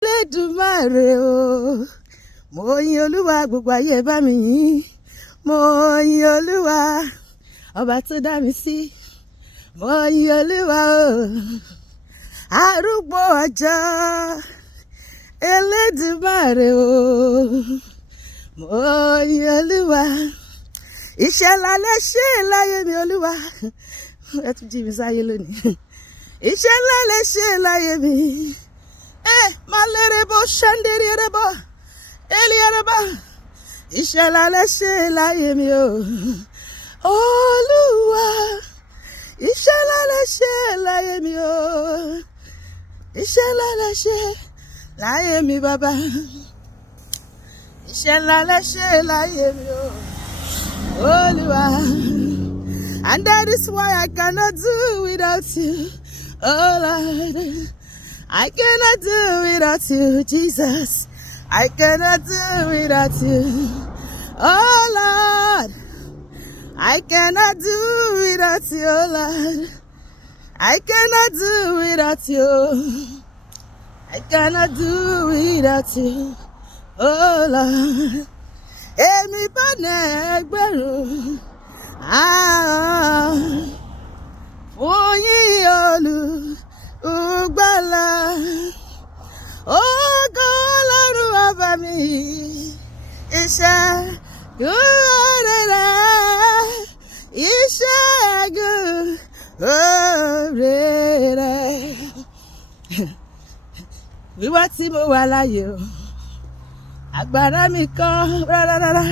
eledumare o, mo yin Oluwa, gbogbo ayé bá mi yìn. Mo yin Oluwa, ọba tó dá mi sí. Mo yin Oluwa o, arugbo ọjọ́. Eledumare o, mo yin Oluwa. Iṣẹ́ ńlá lẹ ṣe láyé mi Olúwa. Ẹ tún jí mi sáyé lónìí. Iṣẹ́ ńlá lẹ ṣe láyé mi. Malerebo shanderebo eliereba. Iṣẹ́ ńlá lẹ ṣe láyé mi o. Olúwa. Iṣẹ́ ńlá lẹ ṣe láyé mi o. Iṣẹ́ ńlá lẹ ṣe láyé mi bàbá. Iṣẹ́ ńlá lẹ ṣe láyé mi o. Oluwa. And that is why I cannot do without you, oh Lord. I cannot do without you, Jesus. I cannot do without you, oh Lord. I cannot do without you, oh Lord. I cannot do without you. I cannot do without you, oh Lord. Èmi bá nà ẹgbẹ̀rún fún yín Olùgbàlà. Ògo Ọlọ́run ọba mi, ìṣẹ́gun rẹ̀, ìṣẹ́gun rẹ̀. Wíwá tí mo wà láyé o, agbára mi kọ́ rárá.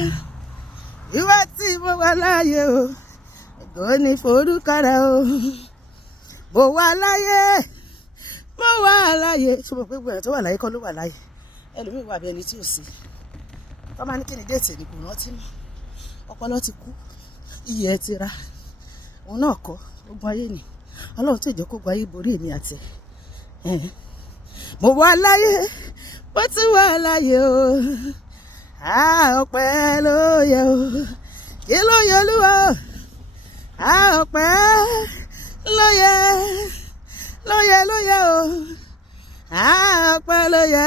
Ìwà tí mo wà láyé o, ògo ni forúkọ rẹ̀ o. Mo wà láyé. Ṣé mo pé gbogbo tó wà láyé kọ́ ló wà láyé? Ẹlòmíì wà bí ẹni tí ò sí. Tọ́ máa ní kí ni déètì ni kò rántí mọ́. Ọpọlọ ti kú, iyì ẹ ti ra. Òun náà kọ́, ogun ayé ni. Ọlọ́run tó jẹ́ kó gba ayé borí èmi àti ẹ̀. Mo wà láyé, bó ti wà láyé o. Ọpẹ́ ló yẹ o. Kí ló yẹ Olúwa o? Ọpẹ́ ló yẹ o. Ọpẹ́ ló yẹ.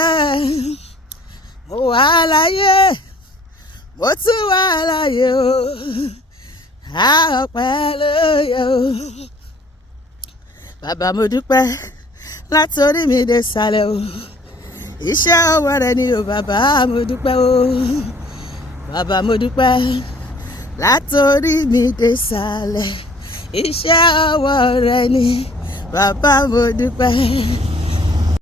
Mo wà láyé, mo tún wà láyé o. Ọpẹ́ ló yẹ o. Bàbá mo dúpẹ́ látorí mi dé sàlẹ̀ o. Iṣẹ́ ọwọ́ rẹ ni o bàbá mo dúpẹ́ o. Bàbá mo dúpẹ́ látorí mi dé sàlẹ̀. Iṣẹ́ ọwọ́ rẹ ni bàbá mo dúpẹ́.